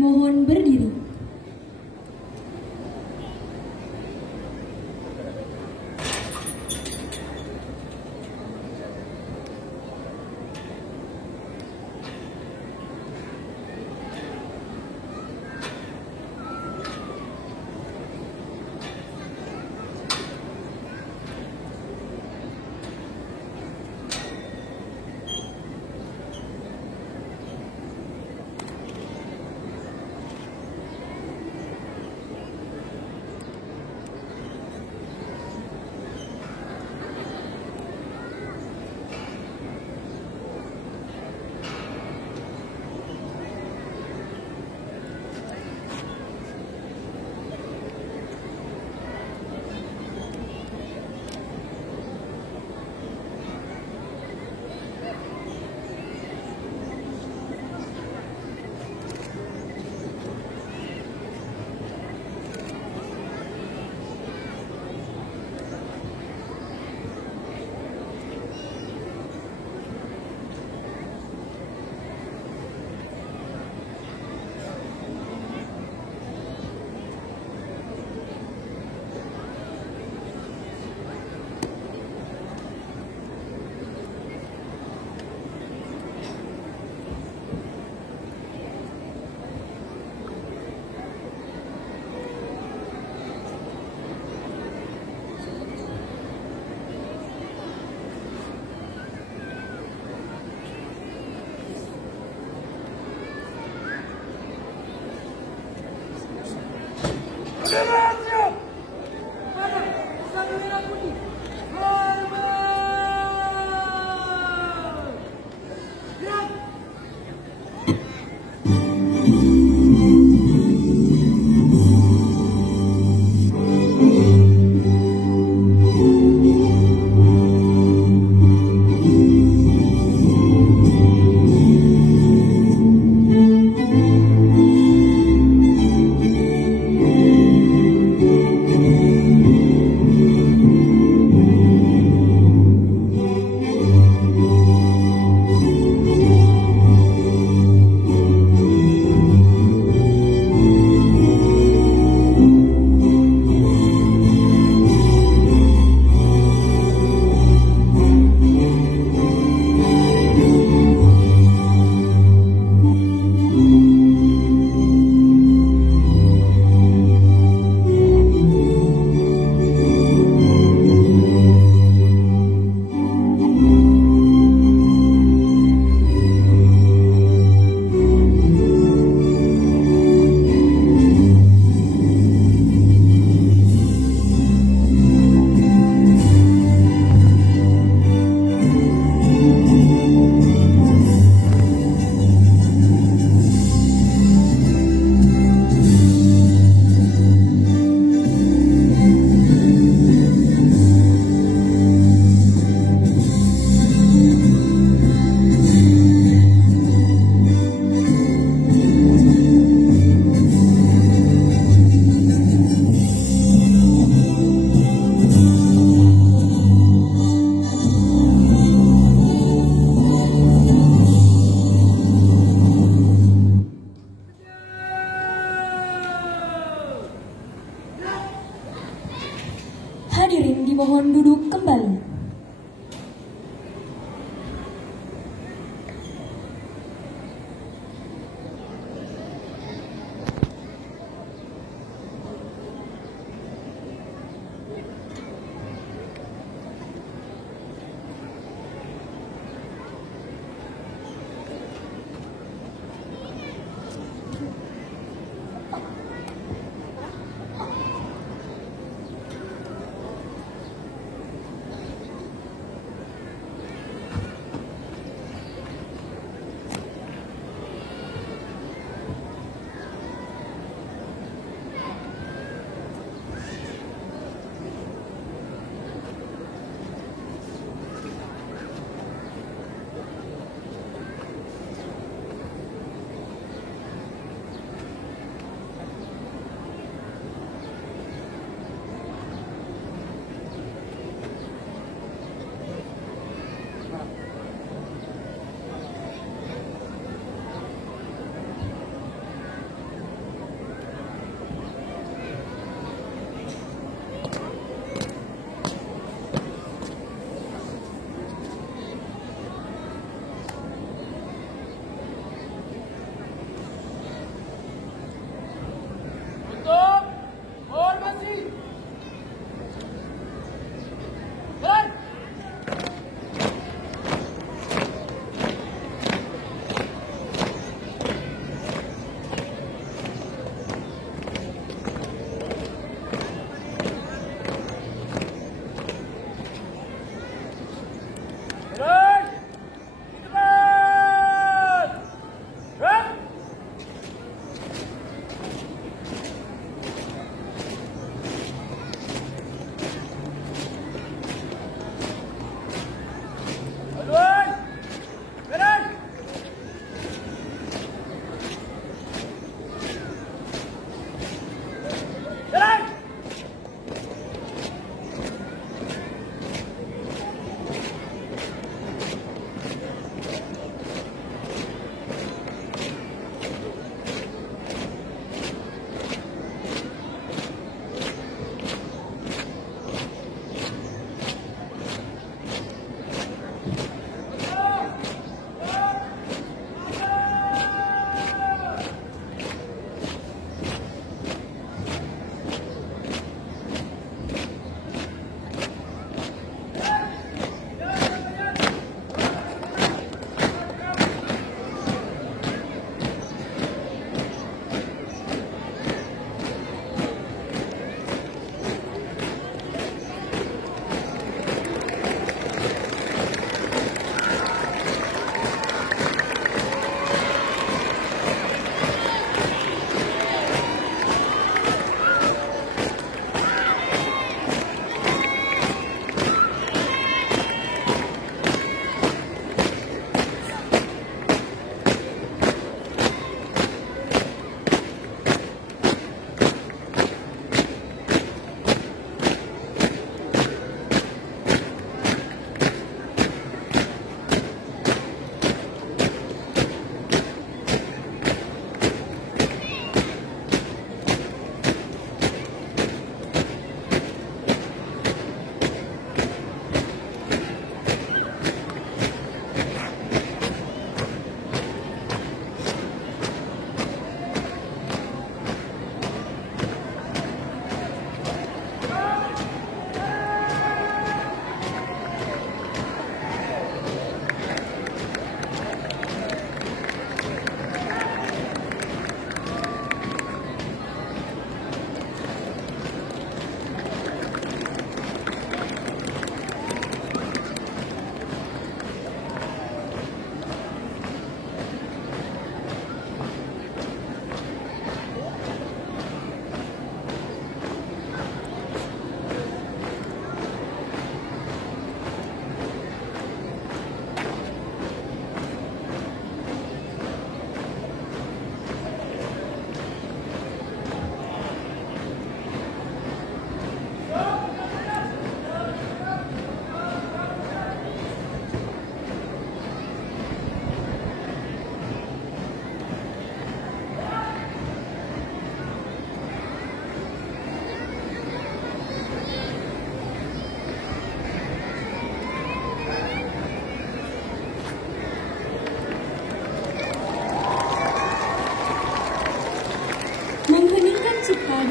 Dimohon berdiri.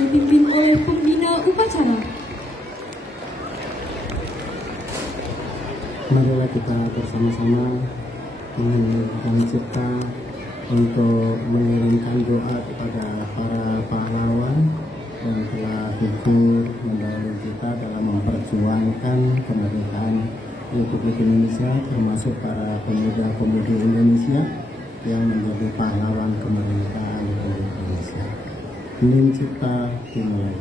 dipimpin oleh pembina upacara. Marilah kita bersama-sama menyanyikan cipta untuk mengirimkan doa kepada para pahlawan yang telah gugur mendahului kita dalam memperjuangkan kemerdekaan Republik Indonesia, termasuk para pemuda-pemudi Indonesia yang menjadi pahlawan kemerdekaan Republik Indonesia. Hening cipta dimulai.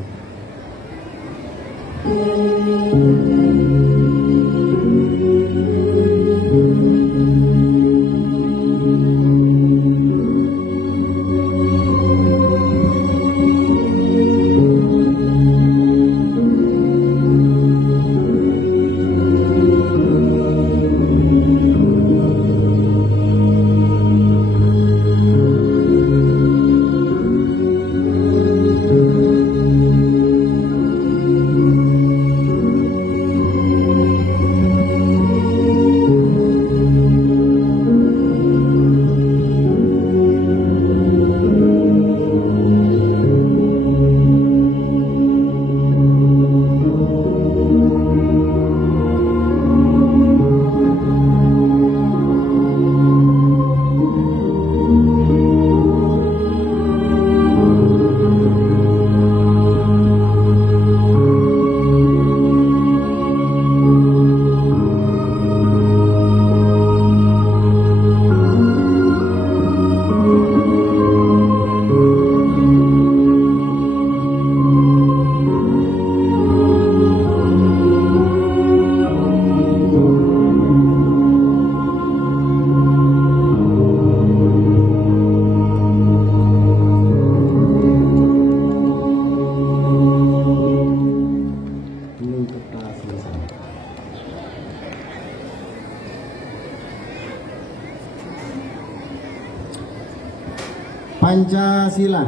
Pancasila.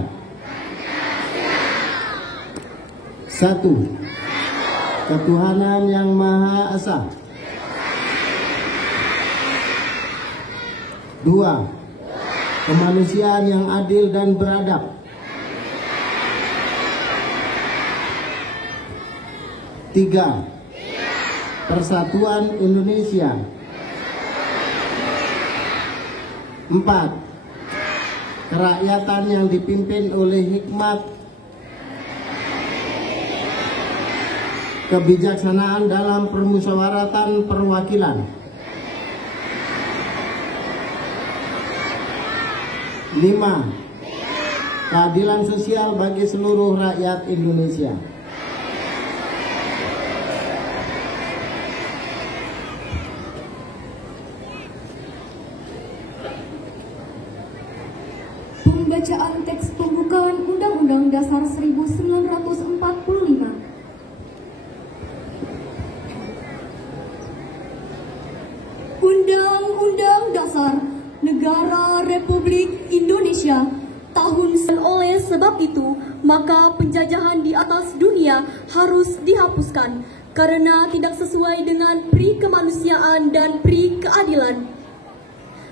Satu, ketuhanan yang Maha Esa. Dua, kemanusiaan yang adil dan beradab. Tiga, persatuan Indonesia. Empat, kerakyatan yang dipimpin oleh hikmat, kebijaksanaan dalam permusyawaratan perwakilan. 5, keadilan sosial bagi seluruh rakyat Indonesia. Pembacaan teks pembukaan Undang-Undang Dasar 1945. Undang-Undang Dasar Negara Republik Indonesia tahun oleh sebab itu, maka penjajahan di atas dunia harus dihapuskan karena tidak sesuai dengan pri kemanusiaan dan pri keadilan.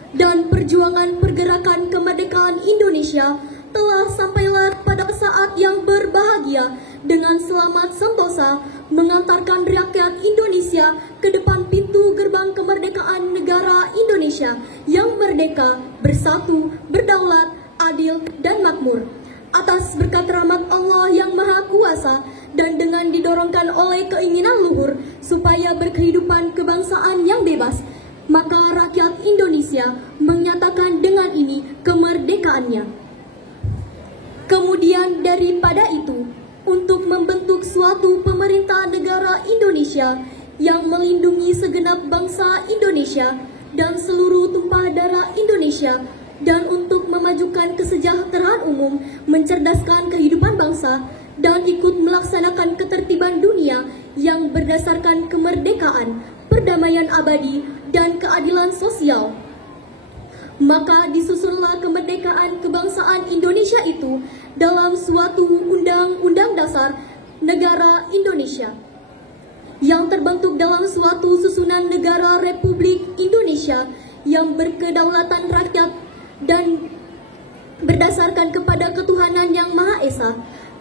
Dan perjuangan pergerakan kemerdekaan Indonesia telah sampailah pada saat yang berbahagia dengan selamat sentosa mengantarkan rakyat Indonesia ke depan pintu gerbang kemerdekaan negara Indonesia yang merdeka, bersatu, berdaulat, adil, dan makmur. Atas berkat rahmat Allah yang Maha Kuasa dan dengan didorongkan oleh keinginan luhur supaya berkehidupan kebangsaan yang bebas, maka rakyat Indonesia menyatakan dengan ini kemerdekaannya. Kemudian daripada itu, untuk membentuk suatu pemerintah negara Indonesia yang melindungi segenap bangsa Indonesia dan seluruh tumpah darah Indonesia, dan untuk memajukan kesejahteraan umum, mencerdaskan kehidupan bangsa, dan ikut melaksanakan ketertiban dunia yang berdasarkan kemerdekaan, perdamaian abadi, dan keadilan sosial. Maka disusunlah kemerdekaan kebangsaan Indonesia itu dalam suatu undang-undang dasar negara Indonesia yang terbentuk dalam suatu susunan negara Republik Indonesia yang berkedaulatan rakyat dan berdasarkan kepada ketuhanan yang Maha Esa.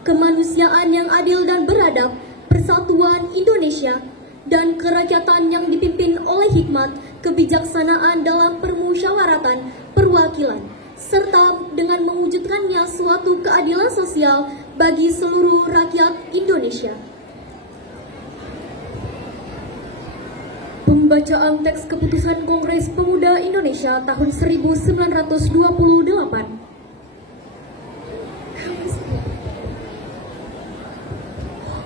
kemanusiaan yang adil dan beradab, persatuan Indonesia, dan kerakyatan yang dipimpin oleh hikmat, kebijaksanaan dalam permusyawaratan, perwakilan, serta dengan mewujudkannya suatu keadilan sosial bagi seluruh rakyat Indonesia. Pembacaan teks keputusan Kongres Pemuda Indonesia tahun 1928.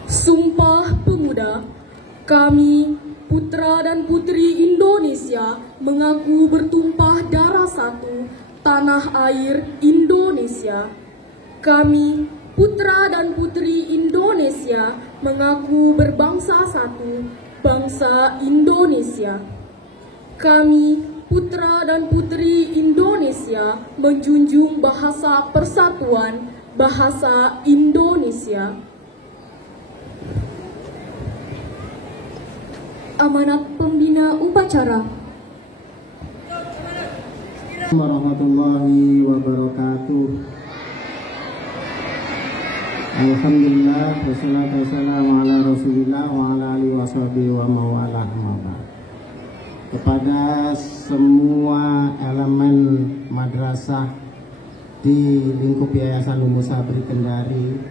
Sumpah Pemuda. Kami, putra dan putri Indonesia, mengaku bertumpah darah satu, tanah air Indonesia. Kami, putra dan putri Indonesia, mengaku berbangsa satu, bangsa Indonesia. Kami, putra dan putri Indonesia, menjunjung bahasa persatuan, bahasa Indonesia. Amanat Pembina Upacara. Warahmatullahi wabarakatuh. Alhamdulillah, wassalatu wassalamu ala rasulillah wa ala alihi washabihi wa mawalah. Kepada semua elemen madrasah di lingkup Yayasan Umus Sabri Kendari,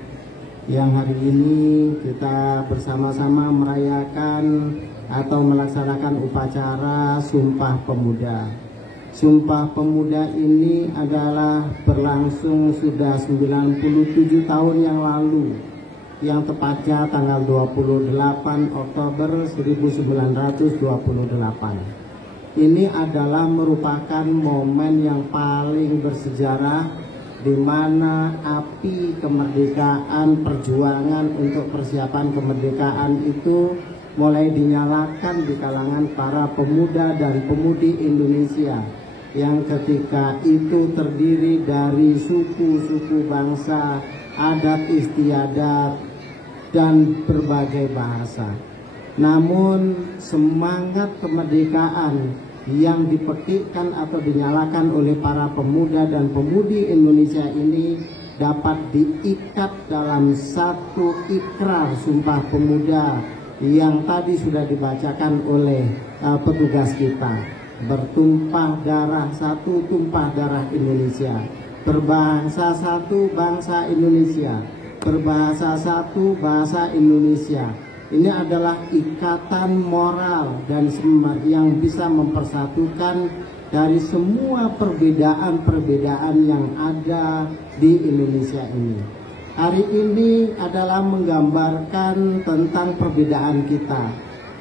yang hari ini kita bersama-sama merayakan atau melaksanakan upacara Sumpah Pemuda. Sumpah Pemuda ini adalah berlangsung sudah 97 tahun yang lalu, yang tepatnya tanggal 28 Oktober 1928. Ini adalah merupakan momen yang paling bersejarah di mana api kemerdekaan, perjuangan untuk persiapan kemerdekaan itu mulai dinyalakan di kalangan para pemuda dan pemudi Indonesia, yang ketika itu terdiri dari suku-suku bangsa, adat istiadat, dan berbagai bahasa. Namun semangat kemerdekaan yang dipetikkan atau dinyalakan oleh para pemuda dan pemudi Indonesia ini dapat diikat dalam satu ikrar Sumpah Pemuda yang tadi sudah dibacakan oleh petugas kita. Bertumpah darah satu, tumpah darah Indonesia. Berbahasa satu, bangsa Indonesia. Berbahasa satu, bahasa Indonesia. Ini adalah ikatan moral dan yang bisa mempersatukan dari semua perbedaan-perbedaan yang ada di Indonesia ini. Hari ini adalah menggambarkan tentang perbedaan kita,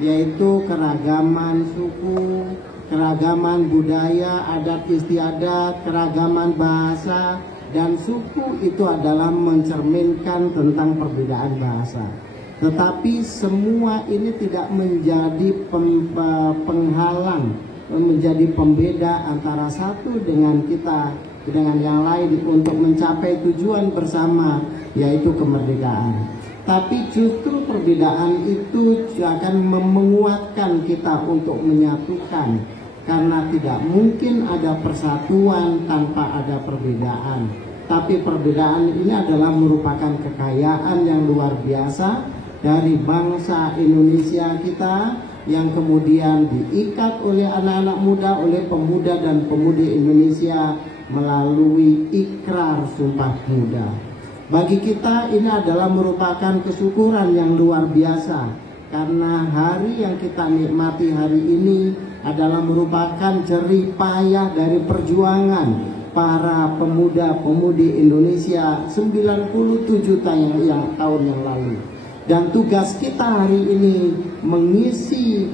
yaitu keragaman suku, keragaman budaya, adat istiadat, keragaman bahasa, dan suku itu adalah mencerminkan tentang perbedaan bahasa. Tetapi semua ini tidak menjadi penghalang, menjadi pembeda antara satu dengan yang lain untuk mencapai tujuan bersama, yaitu kemerdekaan. Tapi justru perbedaan itu akan menguatkan kita untuk menyatukan, karena tidak mungkin ada persatuan tanpa ada perbedaan. Tapi perbedaan ini adalah merupakan kekayaan yang luar biasa dari bangsa Indonesia kita, yang kemudian diikat oleh anak-anak muda, oleh pemuda dan pemudi Indonesia melalui ikrar Sumpah Pemuda. Bagi kita ini adalah merupakan kesyukuran yang luar biasa, karena hari yang kita nikmati hari ini adalah merupakan jerih payah dari perjuangan para pemuda-pemudi Indonesia 97 tahun yang lalu. Dan tugas kita hari ini mengisi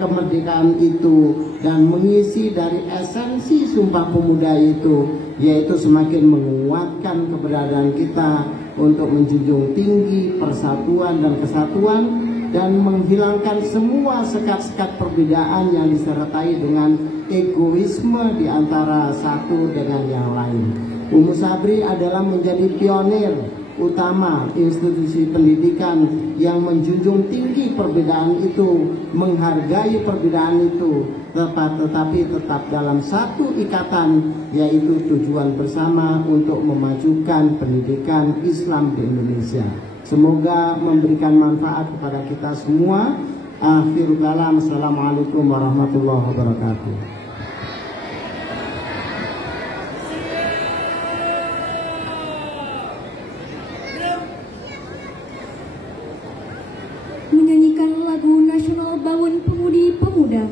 kemerdekaan itu dan mengisi dari esensi Sumpah Pemuda itu, yaitu semakin menguatkan keberadaan kita untuk menjunjung tinggi persatuan dan kesatuan, dan menghilangkan semua sekat-sekat perbedaan yang disertai dengan egoisme di antara satu dengan yang lain. Umus Sabri adalah menjadi pionir utama institusi pendidikan yang menjunjung tinggi perbedaan itu, menghargai perbedaan itu, tetapi tetap dalam satu ikatan, yaitu tujuan bersama untuk memajukan pendidikan Islam di Indonesia. Semoga memberikan manfaat kepada kita semua. Akhirul kalam, assalamualaikum warahmatullahi wabarakatuh. Menyanyikan lagu nasional Bangun Pemudi Pemuda.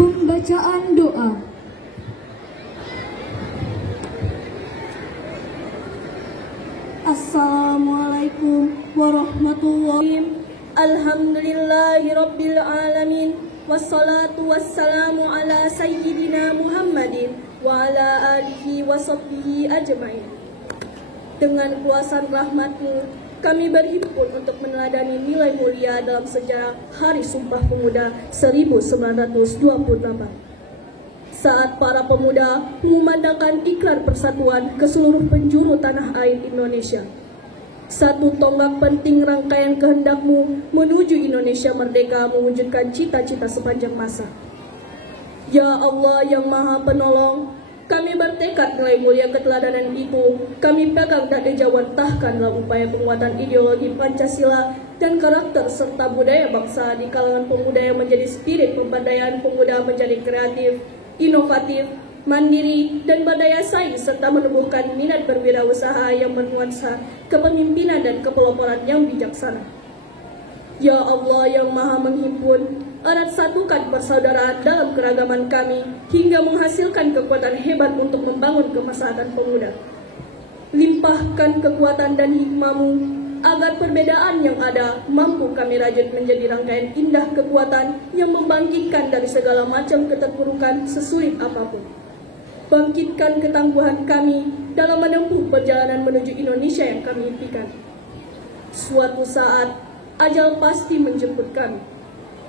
Pembacaan doa. Assalamualaikum warahmatullahi wabarakatuh. Alhamdulillahirabbil alamin. Wassalatu wassalamu ala sayyidina Muhammadin wa ala alihi wa sahbihi ajmain. Dengan kuasa rahmat-Mu, kami berhimpun untuk meneladani nilai mulia dalam sejarah Hari Sumpah Pemuda 1928. Saat para pemuda mengumandangkan ikrar persatuan ke seluruh penjuru tanah air Indonesia. Satu tonggak penting rangkaian kehendak-Mu menuju Indonesia merdeka mewujudkan cita-cita sepanjang masa. Ya Allah yang Maha Penolong, kami bertekad nilai mulia keteladanan itu kami pegang dan dijawantahkan dalam upaya penguatan ideologi Pancasila dan karakter serta budaya bangsa di kalangan pemuda yang menjadi spirit pemberdayaan pemuda menjadi kreatif, inovatif, mandiri, dan berdaya saing serta menumbuhkan minat berwirausaha yang bernuansa kepemimpinan dan kepeloporan yang bijaksana. Ya Allah yang Maha Menghimpun, erat satukan persaudaraan dalam keragaman kami hingga menghasilkan kekuatan hebat untuk membangun kemaslahatan pemuda. Limpahkan kekuatan dan hikmah-Mu agar perbedaan yang ada mampu kami rajut menjadi rangkaian indah kekuatan yang membangkitkan dari segala macam keterpurukan sesulit apapun. Bangkitkan ketangguhan kami dalam menempuh perjalanan menuju Indonesia yang kami impikan. Suatu saat, ajal pasti menjemput kami.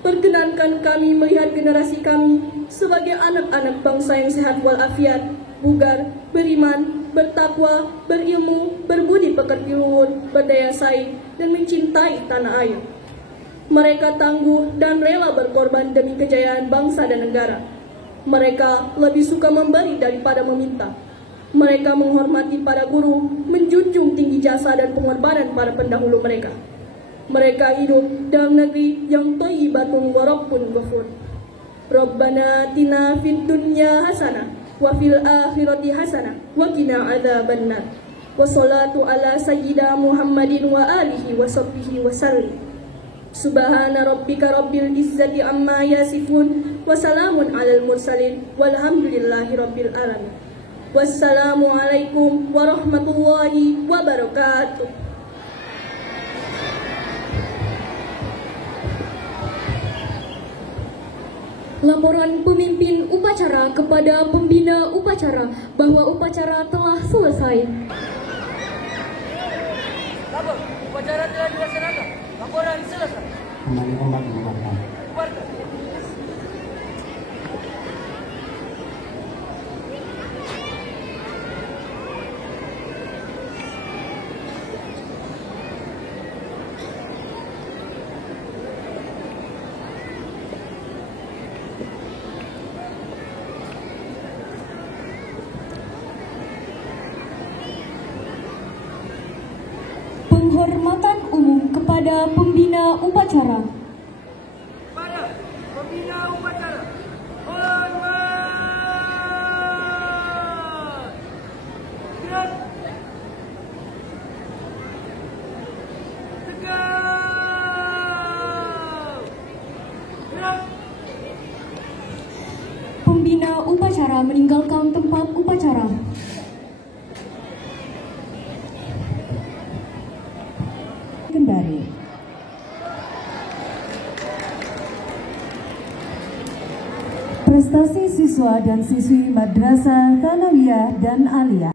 Perkenankan kami melihat generasi kami sebagai anak-anak bangsa yang sehat walafiat, bugar, beriman, bertakwa, berilmu, berbudi pekerti luhur, berdaya saing, dan mencintai tanah air. Mereka tangguh dan rela berkorban demi kejayaan bangsa dan negara. Mereka lebih suka memberi daripada meminta. Mereka menghormati para guru, menjunjung tinggi jasa dan pengorbanan para pendahulu mereka. Mereka hidup dalam negeri yang thayyibatun wa rabbun ghafur. Rabbana atina fid dunya hasanah wa fil akhirati hasanah wa qina adzabannar. Wassalatu ala sayyidina Muhammadin wa alihi wa sahbihi wa sallim. Subhana rabbika rabbil izzati amma yasifun wa salamun alal mursalin walhamdulillahi rabbil alamin. Wassalamualaikum warahmatullahi wabarakatuh. Laporan pemimpin upacara kepada pembina upacara bahwa upacara telah selesai. Lapor, upacara telah dilaksanakan. Laporan selesai. Kembali hormat mengucapkan. Penghormatan umum kepada pembina upacara. Pada pembina upacara. Hormat. Gerak. Tegak. Gerak. Pembina upacara meninggalkan tempat upacara. Kendari. Prestasi siswa dan siswi Madrasah Tsanawiyah dan Aliyah.